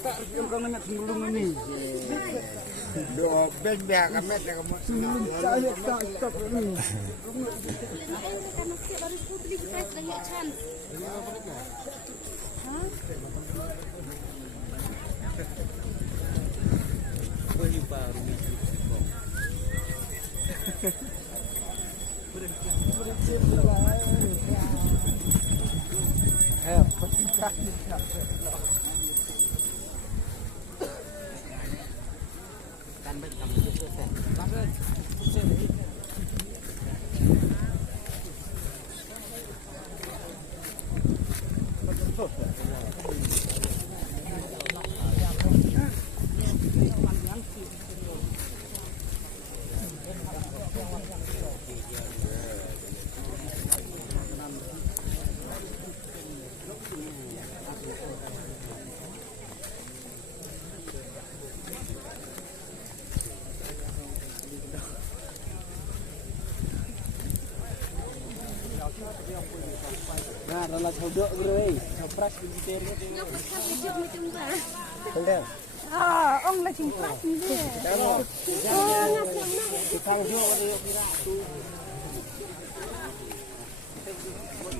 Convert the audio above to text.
Tak kau nak sebelum ini. Dua beg biar kami tak kamu. Sebelum saya tak stop ini. Karena setiap baru putri kita lagi chance. Boleh baru. Nah, dalam hodok bro, surprise vegetarian tu. Ngapa sampai jauh macam tu? Tengok. Ong lah cingkrak ni dia. Tengok. Nasi Kita jauh ada kira tu.